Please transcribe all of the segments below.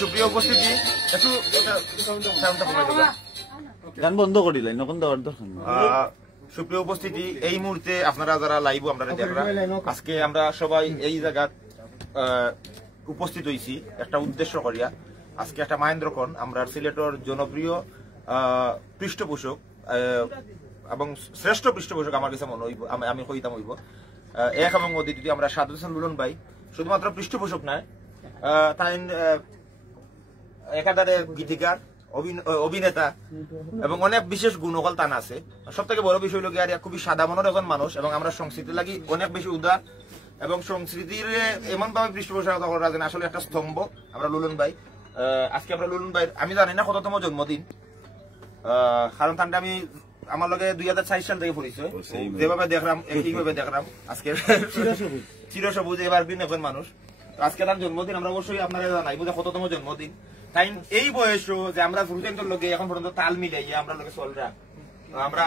সুপ্রিয় উপস্থিতি একটু গান বন্ধ করিলেন নখন দেওয়ার দরকার। সুপ্রিয় উপস্থিতি এই মুহূর্তে আপনারা যারা লাইভ আপনারা দেখরা আজকে আমরা সবাই এই জায়গা উপস্থিত হয়েছি একটা উদ্দেশ্য করিয়া। আজকে একটা মহেন্দ্রক্ষণ আমরা সিলেটের জনপ্রিয় পৃষ্ঠপোষক এবং শ্রেষ্ঠ পৃষ্ঠপোষক আমার কাছে মনে হইব, আমি কইতাম হইব এক এবং অদ্বিতীয় আমরা সাদুল হোসেন লুলন ভাই শুধুমাত্র পৃষ্ঠপোষক নয়, তাই একাধারে গীতিকার, অভিনেতা এবং অনেক বিশেষ গুণকল তান আছে। সব থেকে বড় বিষয় হলো খুবই সাদা মনের একজন মানুষ এবং আমরা সংস্কৃতি লাগি অনেক বেশি উদার এবং সংস্কৃতির এমন ভাবে পৃষ্ঠপোষকতা করা যেন আসলে একটা স্তম্ভ আমরা লুলন ভাই। আজকে আমরা লুলন ভাই আমি জানি না কততম জন্মদিন, কারণ তান্ডে আমি আমার লগে 2004 সাল থেকে পরিচয়, যেভাবে দেখলাম একইভাবে দেখলাম আজকে চিরসবুজ এভারগ্রিন একজন মানুষ। আজকে তার জন্মদিন আমরা অবশ্যই আপনারা জানাই বুঝে কততম জন্মদিন। তাই এই বয়সও যে আমরা ফুলটেন্টর লগে এখন পর্যন্ত তাল মিলাইয়া আমরা লগে চলরা, আমরা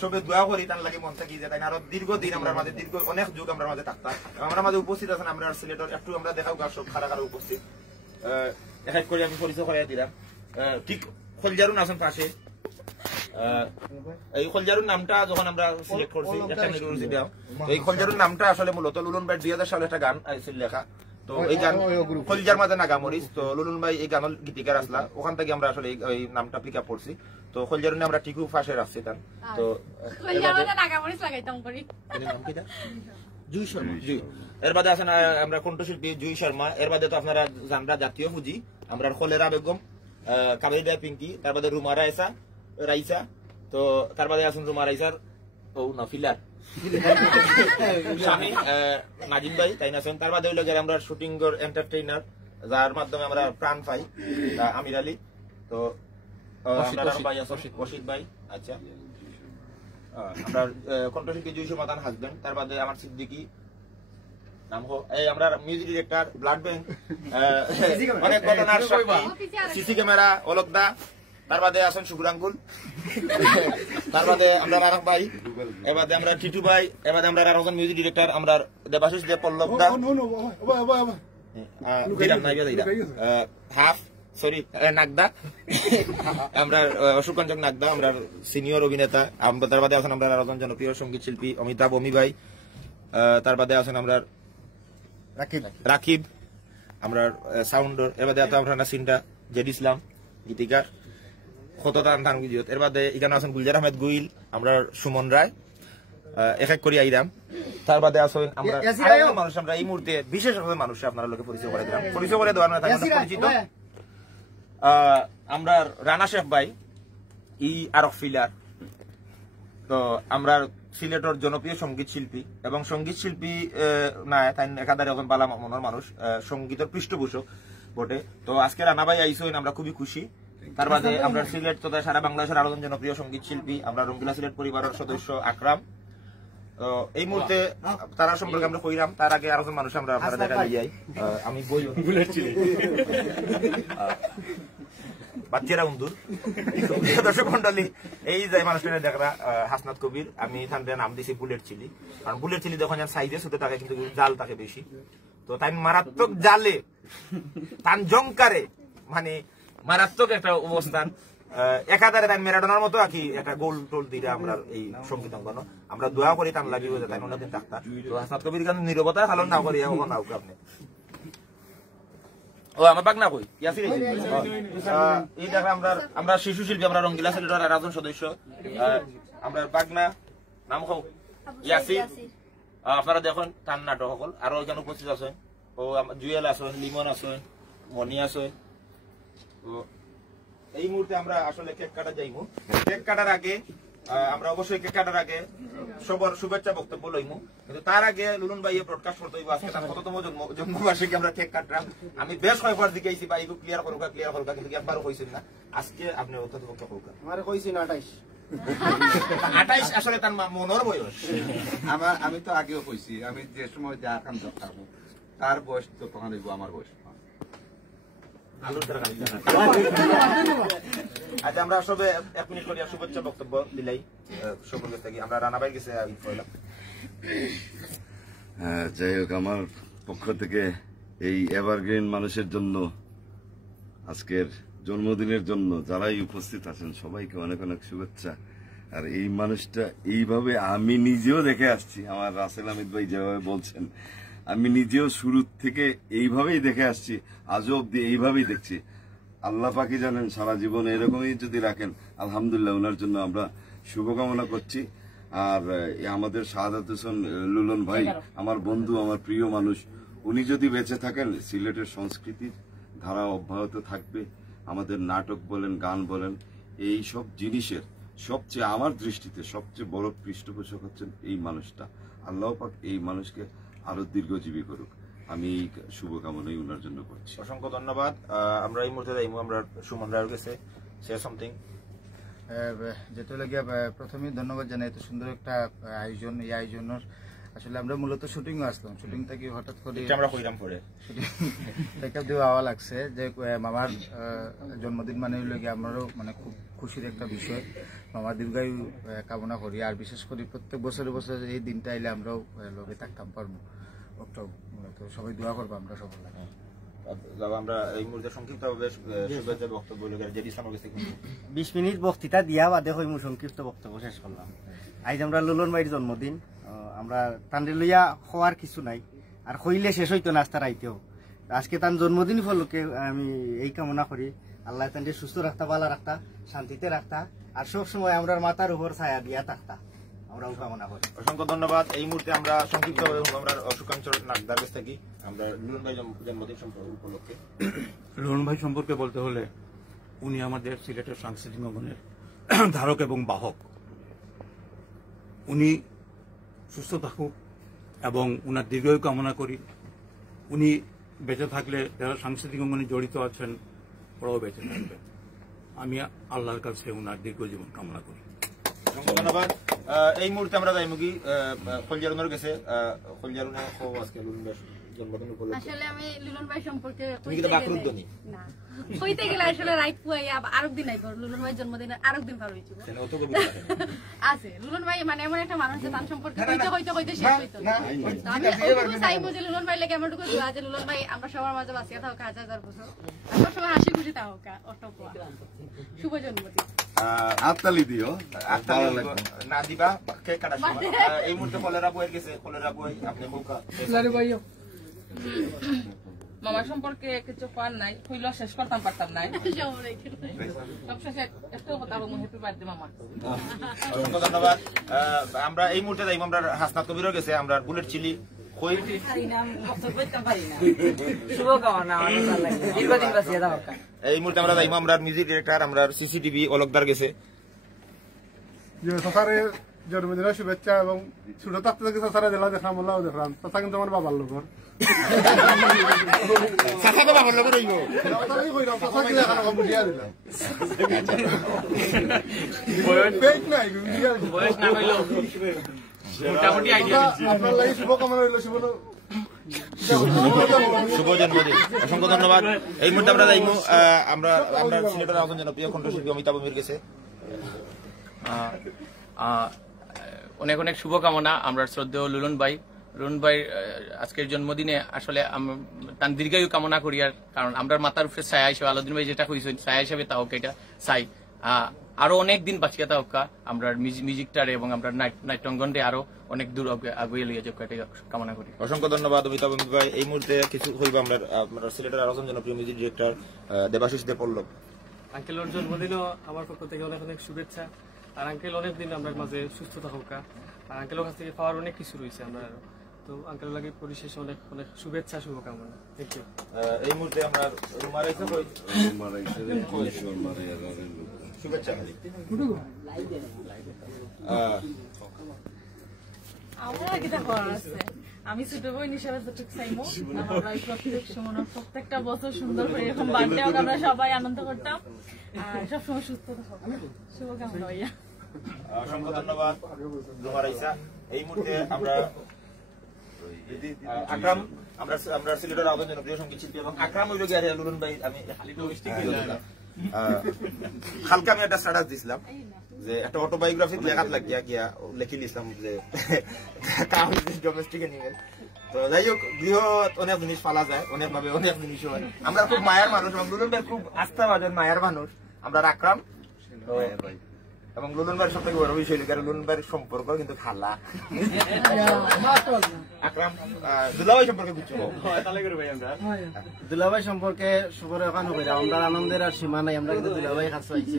সবে দোয়া করি তার লাগে মন থাকি যে তাই আরো দীর্ঘদিন আমরা মাঝে অনেক যুগ আমরা মাঝে থাকতাম। আমরা মাঝে উপস্থিত আছেন আমরা সিলেটের একটু আমরা দেখাও গা সব খারা খারা উপস্থিত এক এক করে আমি পরিচয় করাই দিলাম। ঠিক খলজারুন আছেন পাশে। এই খলজারুন নামটা যখন আমরা সিলেক্ট করছি এই খলজারুন নামটা আসলে মূলত লুলন ভাই 2000 সালে একটা গান আছিল লেখা, তো এই গান খলজার মাঝে নাগামরিচ, তো লুলন ভাই এই গানের গীতিকার আসলা, ওখান থেকে আমরা আসলে এই নামটা পিক আপ করছি। তো খলজারুনে আমরা টিকু পাশে রাখছি তার, তো এর বাদে আছেন আমরা কণ্ঠশিল্পী জুই শর্মা, এর বাদে তো আপনারা জানরা জাতীয় পুঁজি আমরা খলেরা বেগম, কাবেরিদা পিঙ্কি, তার বাদে রুমা রাইসা, তো তার বাদে আছেন রুমা রাইসার ও নফিলার স্বামী নাজিম ভাই তাই না, তার বাদে হইল গেলে আমরা শুটিং এন্টারটেইনার যার মাধ্যমে আমরা প্রাণ পাই আমির আলী, তো অসিত ভাই, আচ্ছা আমরা কণ্ঠশিল্পী জুই সমাধান হাজবেন্ড, তার বাদে আমার সিদ্দিকি নাম হোক, এই আমরা মিউজিক ডিরেক্টর ব্লাড ব্যাংক, অনেক ঘটনার সিসি ক্যামেরা অলকদা, তার বাদে আছেন শুকুরাঙ্গুল, তার বাদে আমরা রারক ভাই, এবারে আমরা টিটু ভাই, এবারে আমরা রারকজন মিউজিক ডিরেক্টর আমরা দেবাশিস দে পল্লব দা, হাফ সরি নাগদা, আমরা অশোক রঞ্জন নাগদা, আমরা সিনিয়র অভিনেতা, তার বাদে আছেন আমরা রারকজন জনপ্রিয় সঙ্গীত শিল্পী অমিতাভ অমি ভাই, তার বাদে আছেন আমরা রাকিব আমরা সাউন্ডর, এর বাদে আপনারা সিনটা জেড ইসলাম গীতিকার এর বাদে এখানে আছেন গুলজার আহমেদ গুইল, আমরা সুমন রায়, এক এক করি আইরাম, তার বাদে আছেন আমরা মানুষ আমরা এই মুহূর্তে বিশেষ মানুষ আপনার লোকে পরিচয় করে দিলাম, পরিচয় করে দেওয়ার পরিচিত আমরা রানা শেখ ভাই ই আরফ ফিলার, তো আমরা সিলেটের জনপ্রিয় সঙ্গীত শিল্পী এবং সঙ্গীত শিল্পী না তাই একাধারে এখন বালা মনের মানুষ, সঙ্গীতের পৃষ্ঠপোষক বটে। তো আজকে রানা ভাই আইসেন আমরা খুবই খুশি। তার বাদে আমরা সিলেট তথা সারা বাংলাদেশের আরো জনপ্রিয় সঙ্গীত শিল্পী আমরা রঙ্গিলা সিলেট পরিবারের সদস্য আকরাম, তো এই মুহূর্তে তারা সম্পর্কে আমরা কইরাম, তার আগে আরো মানুষ আমরা আপনারা দেখা যাই। আমি বই বুলেট ছিলি বাচ্চারা উন্দুর দর্শক মন্ডলী, এই যে মানুষটা দেখরা হাসনাত কবির, আমি এখানে নাম দিছি বুলেট চিলি, কারণ বুলেট চিলি যখন সাইজে ছোট থাকে কিন্তু জাল থাকে বেশি, তো তাই মারাত্মক জালে তান জংকারে মানে মারাত্মক একটা অবস্থান, একাধারে তাই মেরাডোনার মতো আর কি একটা গোল টোল দিলে আমরা এই সঙ্গীত অঙ্গন আমরা দোয়া করি তান লাগি হয়ে যায় অন্যদিন ডাক্তার। তো হাসনাত কবির গান নীরবতা খালন না করি এখন নাও আপনি ও আমার বাগনা কই ইয়াসির এই দেখা আমরা শিশু শিল্পী আমরা রঙ্গিলা সিলেটের রাজন সদস্য আমরা বাগনা নাম হোক ইয়াসির, আপনারা দেখুন তার নাটক সকল আরো এখানে উপস্থিত আছেন, ও জুয়েল আছেন, লিমন আছেন, মনি আছেন। তো এই মুহূর্তে আমরা আসলে কেক কাটা যাইমু, কেক কাটার আগে আমরা অবশ্যই কেক কাটার আগে সবার শুভেচ্ছা বক্তব্য লইমু, কিন্তু তার আগে লুলন ভাই ব্রডকাস্ট করতে হইব আজকে তার কততম জন্মবার্ষিকী আমরা কেক কাটলাম। আমি বেশ কয়েকবার দিকে আইছি ভাই এগুলো ক্লিয়ার করুকা কিন্তু একবারও কইছেন না, আজকে আপনি অত্যন্ত করুকা আমার কইছেন 28 আসলে তার মনের বয়স, আমি তো আগেও কইছি আমি যে সময় যা কাম করতাম তার বয়স তো তখন হইব আমার বয়স। আচ্ছা আমরা সবে 1 মিনিট করিয়া শুভেচ্ছা বক্তব্য দিলাই সকলের থেকে আমরা রানা ভাইয়ের কাছে যাই হোক, আমার পক্ষ থেকে এই এভারগ্রিন মানুষের জন্য, আজকের জন্মদিনের জন্য যারাই উপস্থিত আছেন সবাইকে অনেক অনেক শুভেচ্ছা। আর এই মানুষটা এইভাবে আমি নিজেও দেখে আসছি, আমার রাসেল আহমেদ ভাই যেভাবে বলছেন, আমি নিজেও শুরু থেকে এইভাবেই দেখে আসছি, আজও অব্দি এইভাবেই দেখছি। আল্লাহ পাকি জানেন, সারা জীবন এরকমই যদি রাখেন আলহামদুলিল্লাহ, ওনার জন্য আমরা শুভকামনা করছি। আর আমাদের শাহাদাত হোসেন লুলন ভাই আমার বন্ধু, আমার প্রিয় মানুষ, উনি যদি বেঁচে থাকেন সিলেটের সংস্কৃতির ধারা অব্যাহত থাকবে। আমাদের নাটক বলেন, গান বলেন, এই সব জিনিসের সবচেয়ে আমার দৃষ্টিতে সবচেয়ে বড় পৃষ্ঠপোষক হচ্ছেন এই মানুষটা। আল্লাহ পাক এই মানুষকে আরো দীর্ঘজীবী করুক, আমি এই শুভকামনাই ওনার জন্য করছি। অসংখ্য ধন্যবাদ। আমরা এই মুহূর্তে যাইমু আমরা সুমন রায়ের কাছে। সে সামথিং যেটা লাগে প্রথমেই ধন্যবাদ জানাই, এত সুন্দর একটা আয়োজন। এই আয়োজনের আসলে আমরা মূলত শুটিং আসলাম, শুটিং থেকে হঠাৎ করে আমরা কইরাম পরে শুটিং দেওয়া হওয়া লাগছে যে মামার জন্মদিন মানে লাগে আমারও মানে খুব খুশির একটা বিষয়। মামার দীর্ঘায়ু কামনা করি, আর বিশেষ করে প্রত্যেক বছরে বছরে এই দিনটা এলে আমরাও লগে থাকতাম পারবো। তো সবাই দোয়া করবো আমরা সবাই। আমরা এই মুহূর্তে সংক্ষিপ্তভাবে শুভেচ্ছা বক্তব্য জেডি ইসলামের কাছে 20 মিনিট বক্তৃতা দিয়া বাদে হইমু সংক্ষিপ্ত বক্তব্য শেষ করলাম। আজ আমরা লুলন ভাইয়ের জন্মদিন, আমরা তান্ডে লইয়া হওয়ার কিছু নাই, আর হইলে শেষ হইতো না আস্তা রাইতেও। আজকে তার জন্মদিন উপলক্ষে আমি এই কামনা করি আল্লাহ তান্ডে সুস্থ রাখতা, ভালো রাখতা, শান্তিতে রাখতা, আর সব সময় আমরা মাথার উপর ছায়া দিয়া থাকতা, আমরা কামনা করি। অসংখ্য ধন্যবাদ। এই মুহূর্তে আমরা সংক্ষিপ্তভাবে আমরা অশোকাঞ্চল নাকদার কাছ থেকে আমরা লুলন ভাই জন্মদিন উপলক্ষে। লুলন ভাই সম্পর্কে বলতে হলে উনি আমাদের সিলেটের সাংস্কৃতিক অঙ্গনের ধারক এবং বাহক। উনি সুস্থ থাকুক এবং উনার দীর্ঘায়ু কামনা করি। উনি বেঁচে থাকলে যারা সাংস্কৃতিক অঙ্গনে জড়িত আছেন ওরাও বেঁচে থাকবেন। আমি আল্লাহর কাছে উনার দীর্ঘ জীবন কামনা করি। ধন্যবাদ। এই মুহূর্তে আমরা যাইমুগি খলজারুনের কাছে। খলজারুনে আজকে লুলন ভাই জন্মদিন উপলক্ষে আসলে আমি লুলন ভাই সম্পর্কে তুমি কিন্তু বাকরুদ্দনি না কইতে গেলে আসলে রাইট পুয়াই আরেকদিন আইব। লুলন ভাই জন্মদিন আরেকদিন পার হইছিল আছে। লুলন ভাই মানে এমন একটা মানুষ যে তার সম্পর্কে কইতে শেষ হইতো না। আমি ওটুকু চাইবো যে লুলন ভাই লাগে আমারটুকু দোয়া যে লুলন ভাই আমরা সবার মাঝে বাঁচিয়ে থাকুক 1000 বছর, আমরা সবাই হাসি খুশি থাকুক। অটকুয়া শুভ জন্মদিন। আত্মালি দিও, না দিবা কেক কাটার সময়। এই মুহূর্তে কলেরা বইয়ের গেছে। কলেরা বই আপনি কৌকা মামার সম্পর্কে কিছু পার নাই, হইলেও শেষ করতাম পারতাম নাই। সবশেষে একটাও কথা বলবো, হ্যাপি বার্থডে মামা। অসংখ্য ধন্যবাদ। আমরা এই মুহূর্তে যাইব আমরা হাসনাত কবিরও গেছে। আমরা বুলেট চিলি এই মুহূর্তে আমরা যাইব আমরা মিউজিক ডিরেক্টর আমরা সিসিটিভি অলকদার গেছে। জন্মদিনের শুভেচ্ছা এবং ছোট থাকতে থেকে সারা জেলা দেখলাম, আল্লাহ দেখলাম চাচা কিন্তু আমার বাবার লোক আপনার লাগে শুভকামনা রইল। শুভ জন্মদিন। অসংখ্য ধন্যবাদ। এই মুহূর্তে আমরা যাইব আমরা সিলেটের একজন জনপ্রিয় কণ্ঠশিল্পী অমিতাভ বমির গেছে। অনেক অনেক শুভকামনা আমরা শ্রদ্ধেয় লুলন ভাই। লুলন ভাই আজকের জন্মদিনে আসলে তার দীর্ঘায়ু কামনা করি, আর কারণ আমরা মাথার উপরে ছায়া হিসেবে আলোদিন ভাই যেটা কইছেন ছায়া হিসেবে তাহলে এটা চাই আরো অনেক দিন বাঁচিয়ে থাকা আমরা মিউজিকটারে এবং আমরা নাট্যাঙ্গনে আরো অনেক দূর আগুয়ে লিয়ে যাক এটা কামনা করি। অসংখ্য ধন্যবাদ অমিতাভ ভাই। এই মুহূর্তে কিছু হইব আমরা আপনার সিলেটের আরো জনপ্রিয় মিউজিক ডিরেক্টর দেবাশিস দে পল্লব। আঙ্কেলের জন্মদিনও আমার পক্ষ থেকে অনেক অনেক শুভেচ্ছা। আর আঙ্কেল অনেকদিন আমরা মাঝে সুস্থ থাকুক, আর আঙ্কেলের কাছ থেকে পাওয়ার অনেক কিছু রয়েছে আমরা, তো আঙ্কেল লাগে পরিশেষে অনেক অনেক শুভেচ্ছা শুভকামনা। Thank you. এই মুহূর্তে আমরা শুভেচ্ছা আমার আগে করার আছে। আমি ছোট বোন হিসাবে যতটুকু চাইবো আমরা প্রত্যেক সময় প্রত্যেকটা বছর সুন্দর করে এরকম বার্থডে হোক আমরা সবাই আনন্দ করতাম, আর সবসময় সুস্থ থাকবো। শুভকামনা ভাইয়া। অসংখ্য ধন্যবাদ জুমার ইসা। এই মুহূর্তে আমরা আকরাম আমরা সিলেটের আবেদন জনপ্রিয় সঙ্গীত শিল্পী এবং আকরাম ওই লোক লুলন ভাই আমি হালকা আমি একটা স্ট্যাটাস দিছিলাম যে একটা অটোবায়োগ্রাফি লেখাত লাগিয়া গিয়া লিখি লিছিলাম যে কাম ডোমেস্টিক এনিমেল। তো যাই হোক, গৃহ অনেক জিনিস পালা যায়, অনেক ভাবে অনেক জিনিস হয়। আমরা খুব মায়ের মানুষ এবং লুলুন ভাই খুব আস্থাভাজন মায়ের মানুষ। আমরা রাখলাম এবং লুলুন ভাইয়ের সব থেকে বড় বিষয় হলো লুলুন ভাইয়ের সম্পর্ক কিন্তু খালা আকরাম দুলাভাই সম্পর্কে কিছু দুলাভাই সম্পর্কে সবার ওখানে আমরা আনন্দের আর সীমা নাই। আমরা কিন্তু দুলাভাই কাছে আইছি,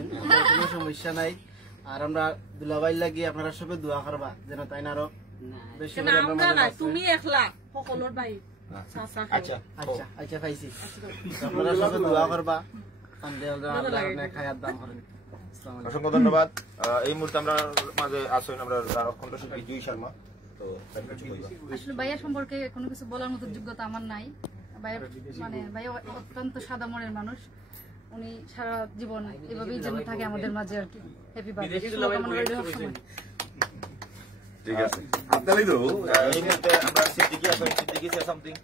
কোনো সমস্যা নাই। আর আমরা দুলাভাই লাগি আপনারা সবে দোয়া করবা যেন তাই না আরো বেশি তুমি একলা সকলের ভাই। আচ্ছা আচ্ছা আচ্ছা পাইছি, আপনারা সবে দোয়া করবা। অসংখ্য ধন্যবাদ। এই মুহূর্তে আমরা মাঝে আসেন আমরা কণ্ঠশিল্পী জুই শর্মা। তো আসলে ভাইয়া সম্পর্কে কোনো কিছু বলার মতো যোগ্যতা আমার নাই। ভাইয়া মানে ভাইয়া অত্যন্ত সাদা মনের মানুষ। উনি সারা জীবন এভাবেই যেন থাকে আমাদের মাঝে আর কি। Happy birthday. ঠিক আছে, আপনারই তো এই মুহূর্তে আমরা সিদ্দিকি আছেন, সিদ্দিকি সে সামথিং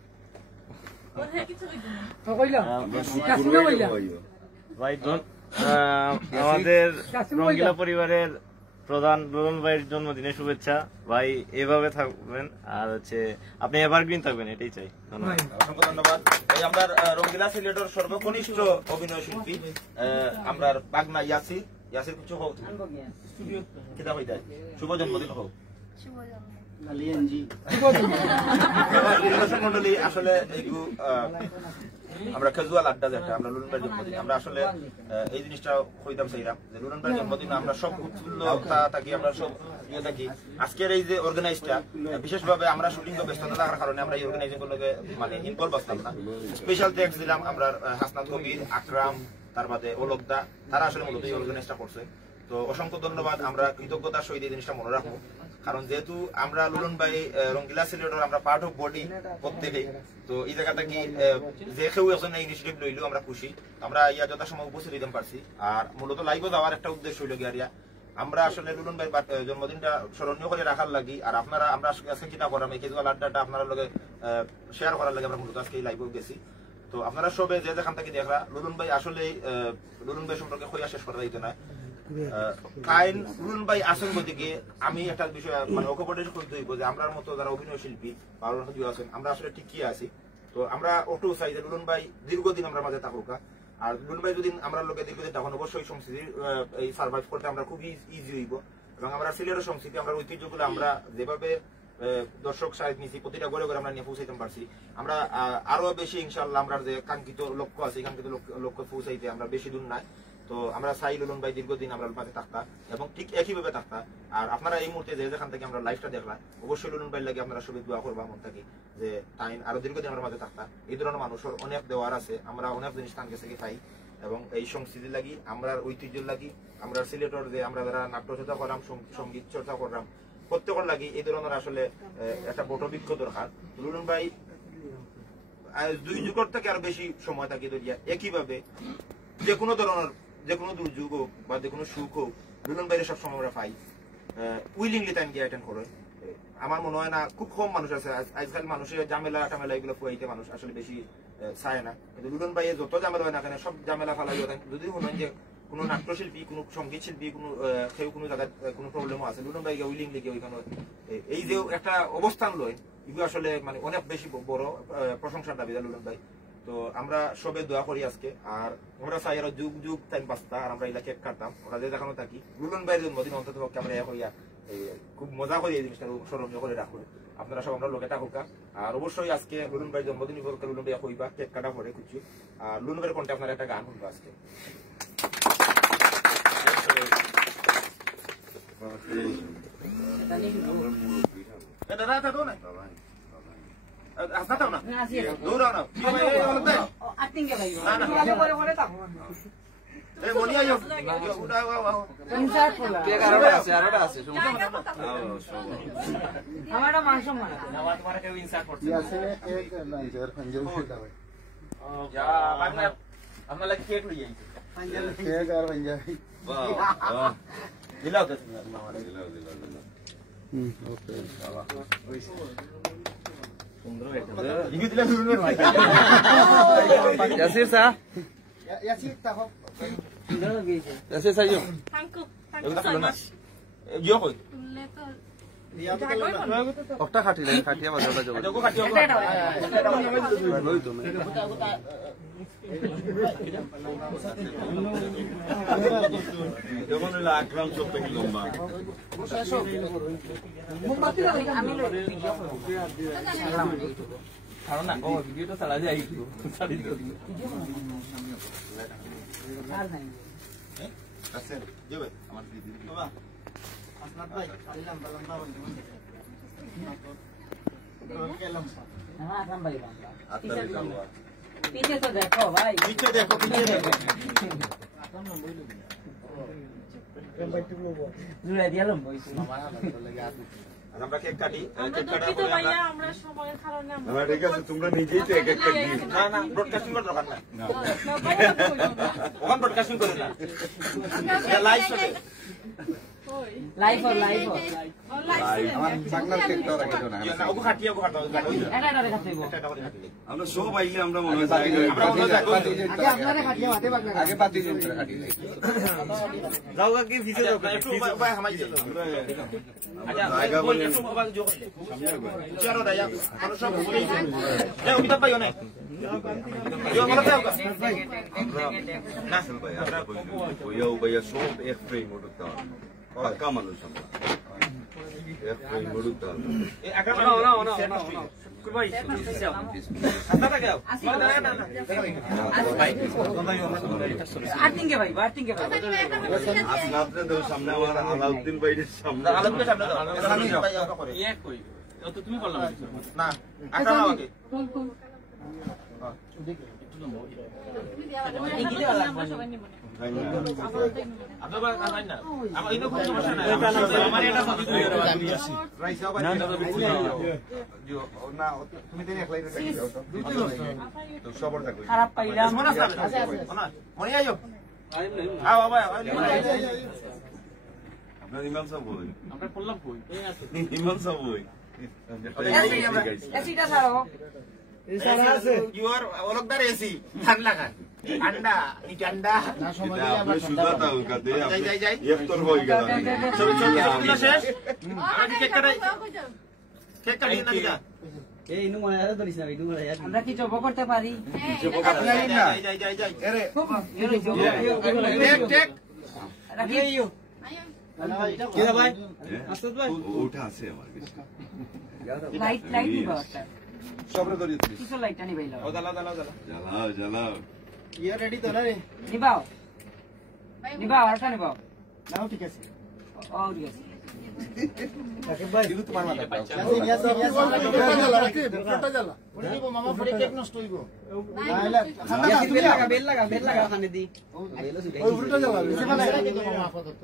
আমাদের রঙ্গিলা পরিবারের প্রধান লুলুন ভাইয়ের জন্মদিনের শুভেচ্ছা। ভাই এভাবে থাকবেন আর হচ্ছে আপনি এভারগ্রিন থাকবেন, এটাই চাই। অসংখ্য ধন্যবাদ। এই আমরা রঙ্গিলা সিলেটের সর্বকনিষ্ঠ অভিনয় শিল্পী আমরা বাগনা ইয়াসির কিছু হোক কিতাব হইতে শুভ জন্মদিন হোক। মন্ডলী আসলে আমরা ক্যাজুয়াল আড্ডা যেটা আমরা লুলুন ভাইয়ের জন্মদিন, আমরা আসলে এই জিনিসটা হইতাম চাইলাম যে লুলুন ভাইয়ের জন্মদিন আমরা সব উৎফুল্লতা থাকি, আমরা সব ইয়ে থাকি। আজকের এই যে অর্গানাইজটা বিশেষভাবে আমরা শুটিং ব্যস্ততা থাকার কারণে আমরা এই অর্গানাইজিং গুলোকে মানে ইনভলভ আসতাম না। স্পেশাল থ্যাঙ্কস দিলাম আমরা হাসনাত কবির, আকরাম, তার বাদে ওলকদা, তারা আসলে মূলত এই অর্গানাইজটা করছে। তো অসংখ্য ধন্যবাদ। আমরা কৃতজ্ঞতার সহিত এই জিনিসটা মনে রাখবো, কারণ যেহেতু আমরা লুলুন ভাই রঙ্গিলা সিলেটের আমরা পার্ট অফ বডি প্রত্যেকেই। তো এই জায়গাটা কি যে কেউ এখন ইনিশিয়েটিভ লইলেও আমরা খুশি। আমরা ইয়া যথাসময় উপস্থিত হইতে পারছি। আর মূলত লাইভে যাওয়ার একটা উদ্দেশ্য হইল গিয়া আমরা আসলে লুলুন ভাইয়ের জন্মদিনটা স্মরণীয় করে রাখার লাগি। আর আপনারা আমরা আজকে কিনা করাম এই কেজুয়াল আড্ডাটা আপনার লগে শেয়ার করার লাগে আমরা মূলত আজকে এই লাইভেও গেছি। তো আপনারা সবে যে যেখান থেকে দেখরা লুলুন ভাই আসলে লুলুন ভাই সম্পর্কে হইয়া শেষ করা যাইতে না। লুলুন ভাই আসেন গতিকে আমি একটা বিষয় মানে অকপটে করতে হইব যে আমরার মতো যারা অভিনয় শিল্পী আছেন আমরা আসলে ঠিক কি আছি। তো আমরা অটো চাই যে লুলুন ভাই দীর্ঘদিন আমরা মাঝে থাকুকা। আর লুলুন ভাই যদি আমরা লোকে দীর্ঘদিন তখন অবশ্যই সংস্কৃতির এই সার্ভাইভ করতে আমরা খুবই ইজি হইব। এবং আমরা সিলেটের সংস্কৃতি আমরা ঐতিহ্যগুলো আমরা যেভাবে দর্শক সাহিত্য নিচ্ছি প্রতিটা ঘরে ঘরে আমরা নিয়ে পৌঁছাইতে পারছি। আমরা আরো বেশি ইনশাল্লাহ আমরা যে কাঙ্ক্ষিত লক্ষ্য আছে কাঙ্ক্ষিত লক্ষ্য পৌঁছাইতে আমরা বেশি দূর নাই। তো আমরা চাই লুলুন ভাই দীর্ঘদিন আমরা মাঝে থাকতা এবং ঠিক একইভাবে থাকতা। আর আপনারা এই মুহূর্তে যেখান থেকে আমরা লাইভটা দেখলাম অবশ্যই লুলুন ভাই লাগে আপনারা সবাই দোয়া করবো মন থাকি যে তাই আরো দীর্ঘদিন আমরা মাঝে থাকতা। এই ধরনের মানুষের অনেক দেওয়ার আছে, আমরা অনেক জিনিস তান কাছে পাই এবং এই সংস্কৃতি লাগি আমরা ঐতিহ্য লাগি আমরা সিলেটের যে আমরা যারা নাট্য চর্চা করলাম সঙ্গীত চর্চা করলাম প্রত্যেকের লাগি এই ধরনের আসলে একটা বটবৃক্ষ দরকার। লুলুন ভাই 2 যুগের থেকে আরো বেশি সময় থাকি ধরিয়া একইভাবে যে কোনো ধরনের যে কোনো দুর্যোগ হোক বা যে কোনো সুখ হোক লুলুন ভাইয়ের সবসময় আমরা পাই উইলিংলি টাইম গিয়ে অ্যাটেন্ড করে। আমার মনে হয় না খুব কম মানুষ আছে আজকাল মানুষের ঝামেলা টামেলা এগুলো ফুয়াইতে মানুষ আসলে বেশি চায় না। কিন্তু লুলুন ভাইয়ের যত ঝামেলা হয় না কেন সব ঝামেলা ফালাই যদি মনে হয় যে কোনো নাট্যশিল্পী কোনো সঙ্গীত শিল্পী কোনো কেউ কোনো জায়গায় কোনো প্রবলেমও আছে লুলুন ভাইকে উইলিংলি গিয়ে ওইখানে এই যে একটা অবস্থান লয় এগুলো আসলে মানে অনেক বেশি বড় প্রশংসার দাবি লুলুন ভাই। তো আমরা সবে দোয়া করি আজকে। আর আমরা চাই আরো যুগ যুগ টাইম পাস্তা আর আমরা এলাকা কেক কাটতাম ওরা যে দেখানো থাকি লুলুন ভাইয়ের জন্মদিন অন্তত পক্ষে আমরা হইয়া খুব মজা করি এই জিনিসটা স্মরণীয় করে রাখবো। আপনারা সব আমরা লোকে থাকুক। আর অবশ্যই আজকে লুলুন ভাইয়ের জন্মদিন উপলক্ষে লুলুন ভাইয়া হইবা কেক কাটা পরে কিছু। আর লুলুন ভাইয়ের কণ্ঠে আপনারা একটা গান শুনবো আজকে। দাদা দাদা না আপনারা কেক লই যাইছে কেক আর পাঞ্জাবি দিলাও তো ওকে Yasir sah. Yasir tahu. Yasir sayo. এগুলো খুলো না জিও কই একটা খাটিলে খাটিয়া বাজাটা যাবে দেখো কাটিও যখন আকরাম চোখ থেকে লম্বা কারণ না ভিডিওটা চালা যায় একটু আছে যাবে আমার দিদি বাবা আসনাদ ভাই আলিলাম লম্বা पीछे तो देखो भाई पीछे देखो पीछे देखो जुड़ा दिया लो আমরা কেক কাটি কেক কাটা দুঃখিত ভাইয়া আমরা সময়ের কারণে আমরা না ঠিক আছে তোমরা নিজেই তো এক একটা গিফট না না ব্রডকাস্টিং করার দরকার নাই ওখান ব্রডকাস্টিং করে না লাইভ চলে लाइव और लाइव और আমার বাংলার কেকটা রাখি দাও না না ওগো খাটিয়া ওগো খাটা এটা এটা দেখাতে দিব আমরা সব আইলে আমরা মনে হয় আগে আপনারা খাটিয়া মাতে বাগনা আগে পাতি দিন খাটি যাও কি ভিসে যাও একটু ভাই হামাই যাই আচ্ছা জায়গা বলে একটু বাবা যোগ চারো দায়া আমরা সব ঘুরে যাই অমিতাভ ভাই অনেক যোগ আমরা যাও না ভাই আমরা কইয়া ভাইয়া সব এক ফ্রেম উঠতা পাক্কা মানুষ আমরা এক ফ্রেম উঠতা এই আকার না না না কুরবাই দাদা গাও आर्टिंग के भाई आर्टिंग के भाई আপনাদের তো সামনে আমার আলাউদ্দিন ভাইয়ের সামনে আলাদা সামনে দাও আমি ভাই ওটা করে এক কই তো তুমি বললাম না আকার না ওকে আপনার কাজ না আমার ইনো কোনো সমস্যা নাই আমার এটা সব কিছু আমি আছি রাইসা ভাই না তুমি দিন একলাই রাখি দাও তো সবর থাকো খারাপ পাইলাম মনে আছে না মনে আইও আও বাবা আপনার ইমাম সাহেব বলেন আমরা বললাম কই ইমাম সাহেব বই এসিটা ছাড়ো You are olokdar AC. Tan laga. Anda, ni anda. এটা আপনি সুদা তাও কাতে আপনি যাই, যাই। ইফতার হয়ে গেল ছবি ছবি ছবিগুলো শেষ। আমি কেক কাটাই। কেক কাটি না দিদা। আমরা কি জব করতে পারি যাই যাই যাই। আরে টেক টেক। রাখি কি ভাই? ওটা আছে আমার কাছে লাইট লাইট নিবা একটা সবরে ধরে দিছি কিছু লাইটটা নিবাইলা ও দালা দালা দালা। জ্বালাও জ্বালাও ইয়া রেডি তো না রে নিবাও নিবাও আরটা নিবাও নাও ঠিক আছে ও ঠিক আছে কিন্তু তোমার মাথা ফটো জ্বালা ওড়িবো মামা পরে কেক নষ্ট হইবো বেল লাগা খানে দি ওই ফটো জ্বালা নিচে মানে কিন্তু মামা আপাতত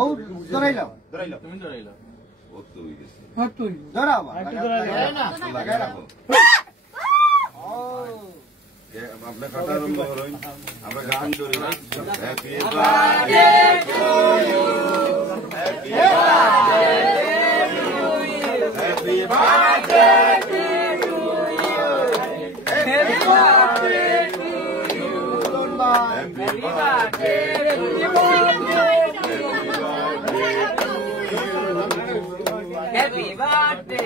ও ধরাইলাও ধরাইলো। তুমি ধরাইলো ও তো হয়ে গেছে হ্যাঁ তুই ধরাও না লাগাই রাখো আপনি কাটা আরম্ভ করেন আমরা গান ধরি happy birthday to you happy birthday to you happy birthday to you happy birthday to you happy birthday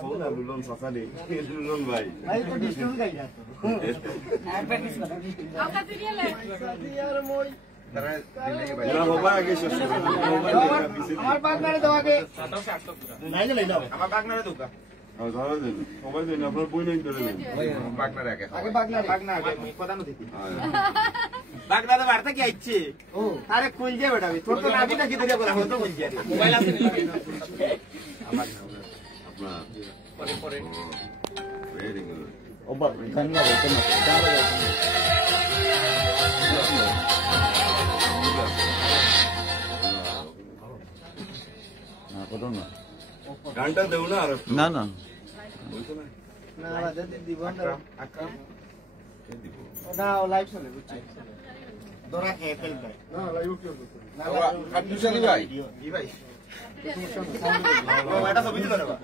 ফোন লুলন সাসানি লুলন ভাই ভাই তো ডিস্টার্ব গাই না প্র্যাকটিস করো Oka serial hai. ইয়ার মই তারা দিলে ভাই না বাবা আগে শেষ আমার পার্টনারে দাও আগে নাই না লাইলাও আমার বাগনারে দুকা। ধরা দেন সবাই দেন আপনার বই নাই ধরে দেন পার্টনার আগে আগে বাগনা বাগনা আগে আমি কথা না দেখি। বাগনারে বাড়তে কি আইছে? ও আরে কই যে বেটা তোর তো নাবি নাকি ধরে বলা হতো কই যে মোবাইল আছে নি আপনার পরে পরে ভেরি গুড ಒಬ್ಬ ಗಂಗ ಬರ್ತೇನೆ ಕೊಡೋಣ গানটা দেও না আর না না না বাদে দিব না আকরাম না লাইভ চলে বুঝছি দরা এপেল ভাই। না লাইভ কি খাদ্য ভাই জি ভাই। এটা ছবি তুলে নেবা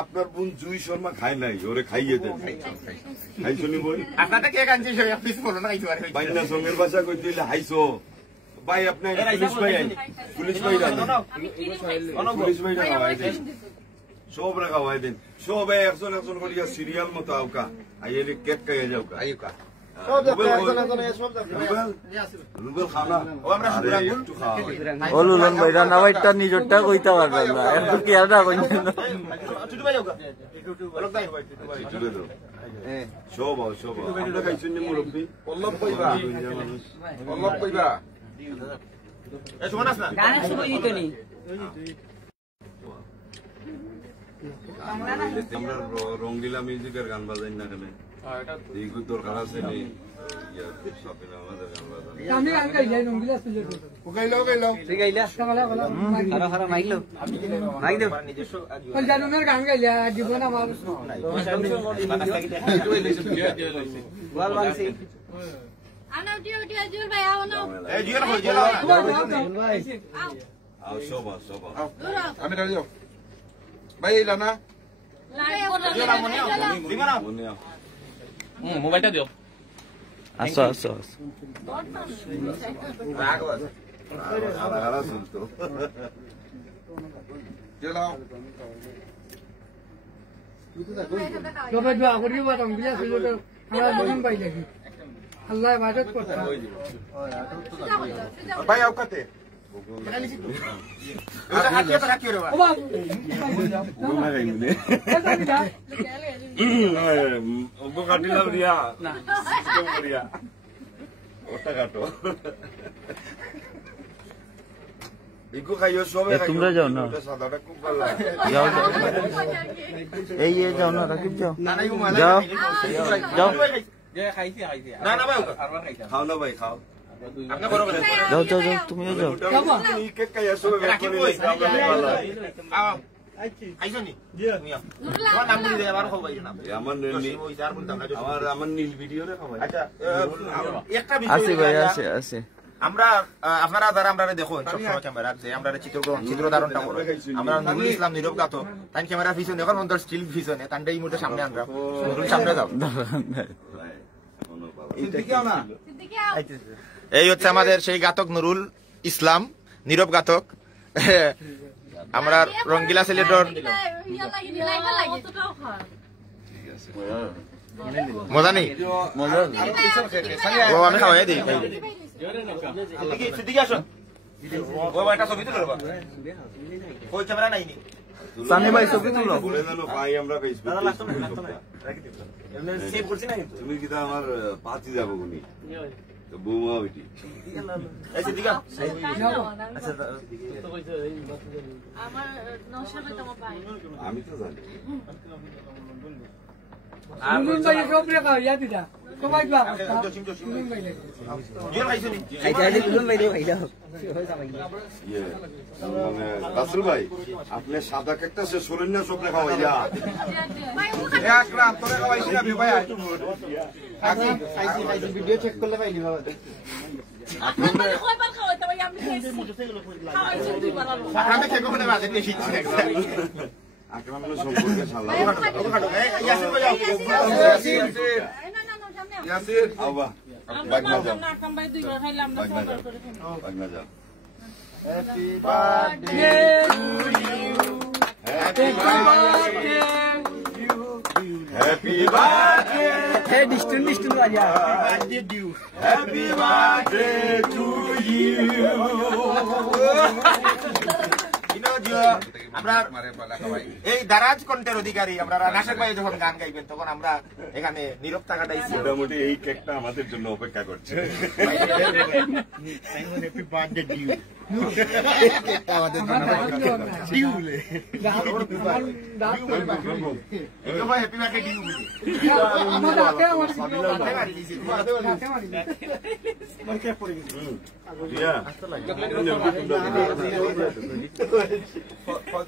আপনার বোন জুই শর্মা খায় নাই, ওরে খাইয়ে দেন। খাইছনি বই আপনারটা কে কানছে প্লিজ বলো না খাইতে পারে বাইনা সঙ্গের ভাষা কইতে হইলে হাইছো ভাই, আপনি পুলিশ ভাই আইন, পুলিশ ভাই আইন, পুলিশ ভাই খাওয়াই দেন, সব রে খাওয়াই দেন, সব একজন একজন করিয়া সিরিয়াল মতো আউকা আইলে কেক খাইয়া যাও আইকা ও লুলন ভাই রান্না ভাইটা নিজরটা কইতে পারবেন না, একটু কি আর না কইন সব সব আমরা খাইছেন নি মুরব্বি অল্লভ কইবা অল্লভ কইবা এ শুনুন না গান শুনই দিত নি আমরা রঙ্গিলা মিউজিকের গান বাজাই না কেন? এই দরকার আছে নি আমাদের গান বাজানো? আমি গান গাই যাই রঙ্গিলা সুলে গাইলো ঠিক আইলা খারা খারা মাইক লো মাইক দাও কল জানুমের গান গাইলা জীবন আমার ওয়াল বানসি আনা উঠিও উঠিও জুল ভাই আও না এই জিয়া না জিয়া আও সব সব আমি ডালি যাও ভাই এলা না মোবাইলটা দিও আসো আসো তবে দোয়া করি বা রঙ্গিলা সুলে আমরা মন পাই লাগি আল্লাহ ইবাদত করতা ভাই আউকাতে তোমরা যাও না, যাও এই যাও না রাকিব, যাও যাও যাও না না ভাই খাও না ভাই খাও, যাও যাও যাও তুমিও যাও। আমার নীল ভিডিও রে খাওয়াই। আছে ভাই আছে আছে। আমরা আপনারা যারা আমরা দেখুন সবসময় ক্যামেরা যে আমরা চিত্রগ্রহণ চিত্র ধারণটা করো, আমরা নুরুল ইসলাম নীরব গাতো তাই ক্যামেরা পিছনে এখন অন্তর স্টিল পিছনে তান্ডা এই মুহূর্তে সামনে আমরা নুরুল সামনে যাও। এই হচ্ছে আমাদের সেই গাতক নুরুল ইসলাম নীরব গাতক। আমরা রঙ্গিলা সিলেটর মজা নেই ও আমি খাওয়াই দিই সিদ্দিকি আসুন ও একটা ছবি তুলে ওই ক্যামেরা নাই নি সানি ভাই ছবি তুলো বলে জানো ভাই আমরা তুমি কি আমার পাঁচই যাবো উনি তো বৌমা ওইটি আমি তো জানি লুলুন ভাই সব রেখা ইয়া দিদা সবাই দোয়া করতা লুলুন ভাই লুলুন ভাই ভাই দাও রাসেল ভাই আপনি সাদা কেকটা শেষ করেন না, সব রেখা ভাইয়া এক রাত তোরে খাওয়াইছি না ভাই ভিডিও চেক করলে পাইলি বাবা আক্রামের সম্পর্কে সালা আবা বাগনা যাও বাগনা যাও। Happy birthday to you happy birthday happy birthday হে ডিস্টুন ডিস্টুন বাজা হ্যাপি বার্থডে টু ইউ। আমরা এই দারাজ কণ্ঠের অধিকারী আমরা নাশক ভাই যখন গান গাইবেন তখন আমরা এখানে নীরব থাকাটাই মোটামুটি এই কেকটা আমাদের জন্য অপেক্ষা করছে। Happy birthday to you. আমাদের হ্যাপি বার্থডে ডিউ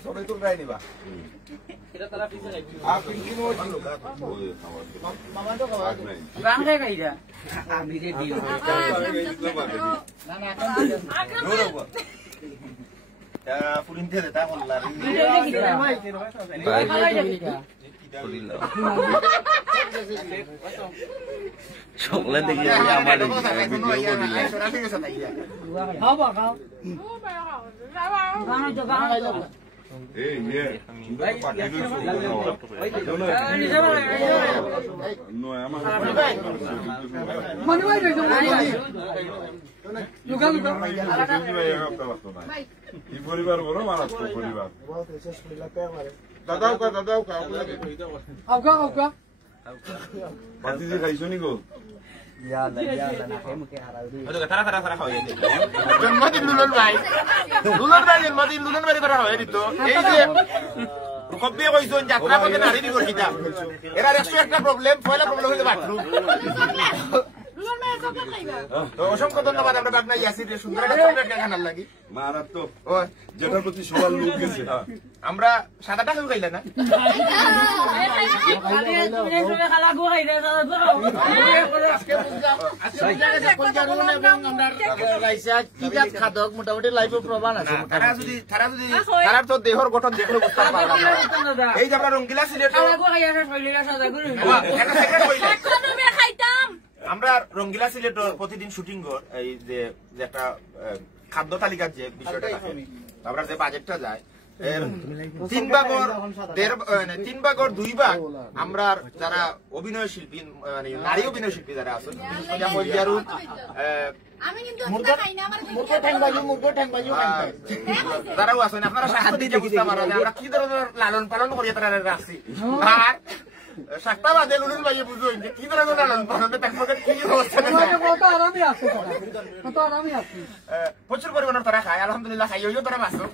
সবাই তো গায়ে নিবা সকলে দেখলে আমার পরিবার বড় মারাত্মক পরিবার পাতি দিয়ে খাইছো নি গো জন্মদিন লুলন ভাই জন্মদিন লুলন ভাই করা হয় দিত এই যে কবে কইছেন যাত্রা পথে নারী বিকশিতা এরা 101টা প্রবলেম পয়লা প্রবলেম হলো বাথরুম তো অসংখ্য ধন্যবাদ আমরা বাগনা ইয়াসির সুন্দর একটা চকলেট খানার লাগি মারাত্মক যেটার প্রতি সবার লোক গেছে আমরা সাদাটা কেউ খাইলে না মোটামুটি লাইফে প্রমাণ আছে তারা তো দেহর গঠন দেখলে বুঝতে পারলাম এই যে আমরা রঙ্গিলা সিলেট আমরা রঙ্গিলা সিলেট প্রতিদিন শুটিং কর এই যে একটা খাদ্য তালিকার যে বিষয়টা থাকে আমরা যে বাজেটটা যায় তিন ভাগর 2 ভাগ আমরা যারা অভিনয় শিল্পী মানে নারী অভিনয় শিল্পী যারা আছেন তারাও আছেন আপনারা সাহায্য দিতে বুঝতে পারেন আমরা কি ধরনের লালন পালন করি তারা রাখছি আর সাতটা বাজে লুলুন ভাইয়ে বুঝুন যে কি ধরনের লালন পালন কি অবস্থা প্রচুর পরিমাণে তারা খায় আলহামদুলিল্লাহ খাই হইও তারা বাঁচো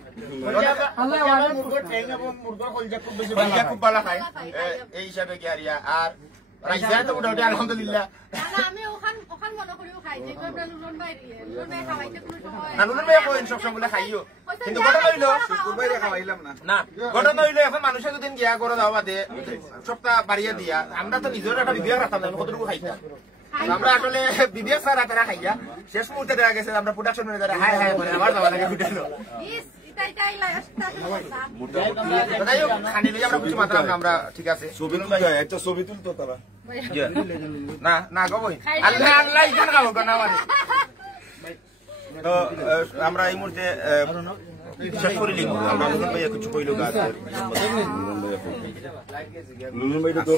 খুব ভালো খায় এই হিসাবে কি আর রাইজা তো মোটামুটি আলহামদুলিল্লাহ লুলুন ভাই কইন সব সঙ্গে খাইও কিন্তু ঘটনা হইলো না ঘটনা হইলো এখন মানুষের যদি গিয়া করে দেওয়া বাদে সপ্তাহ বাড়িয়ে দিয়া আমরা তো নিজের একটা বিবেক রাখতাম না কতটুকু খাইতাম আমরা আসলে বিবেক ছাড়া তারা খাইয়া শেষ মুহূর্তে দেখা গেছে আমরা প্রোডাকশন ম্যানেজার হাই হাই করে আবার যাওয়া লাগে ভিডিও আমরা ঠিক আছে ছবি একটা ছবি তুলতো তারা না না গবই আল্লাহ আল্লাহ ইখান খাবো না মানে তো আমরা এই মুহূর্তে শেষ করে লিখবো আমরা লুলুন ভাইয়া কিছু কইল গাছ লুলুন ভাই তো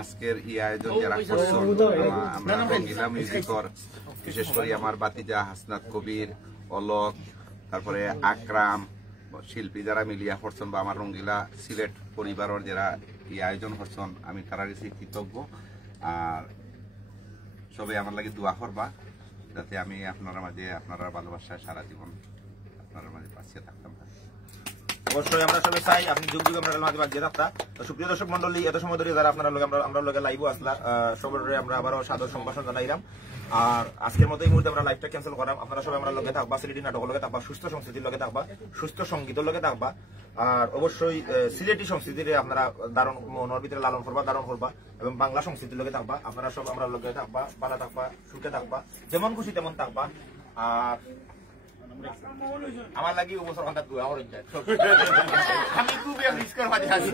আজকের এই আয়োজন যারা করছেন আমরা রঙ্গিলা মিউজিকর বিশেষ করে আমার বাতিজা হাসনাত কবির অলোক তারপরে আকরাম শিল্পী যারা মিলিয়া করছেন বা আমার রঙ্গিলা সিলেট পরিবারের যারা এই আয়োজন করছেন আমি তারা কাছে কৃতজ্ঞ আর সবাই আমার লাগে দোয়া করবা যাতে আমি আপনারা মাঝে আপনারা ভালোবাসায় সারা জীবন আপনারা মাঝে পাশে থাকতাম অবশ্যই আমরা সবাই চাই আপনি যুগ যুগ আমরা মাঝে বাজিয়ে থাকতাম তো সুপ্রিয় দর্শক মন্ডলী এত সময় ধরে যারা আপনারা আমরা লোকে লাইভও আসলা সবার আমরা আবারও সাদর সম্ভাষণ জানাইলাম আর আজকের মতো এই মুহূর্তে আমরা লাইভটা ক্যান্সেল করাম আপনারা সবাই আমরা লগে থাকবা সিলেটি নাটকের লগে থাকবা সুস্থ সংস্কৃতির লগে থাকবা সুস্থ সঙ্গীতের লগে থাকবা আর অবশ্যই সিলেটি সংস্কৃতির আপনারা দারুণ মনের ভিতরে লালন করবা দারুণ করবা এবং বাংলা সংস্কৃতির লগে থাকবা আপনারা সব আমরা লগে থাকবা ভালো থাকবা সুখে থাকবা যেমন খুশি তেমন থাকবা আর আমার লাগি বছর ঘন্টা দু আমার আমি খুবই রিস্কের মাঝে আছি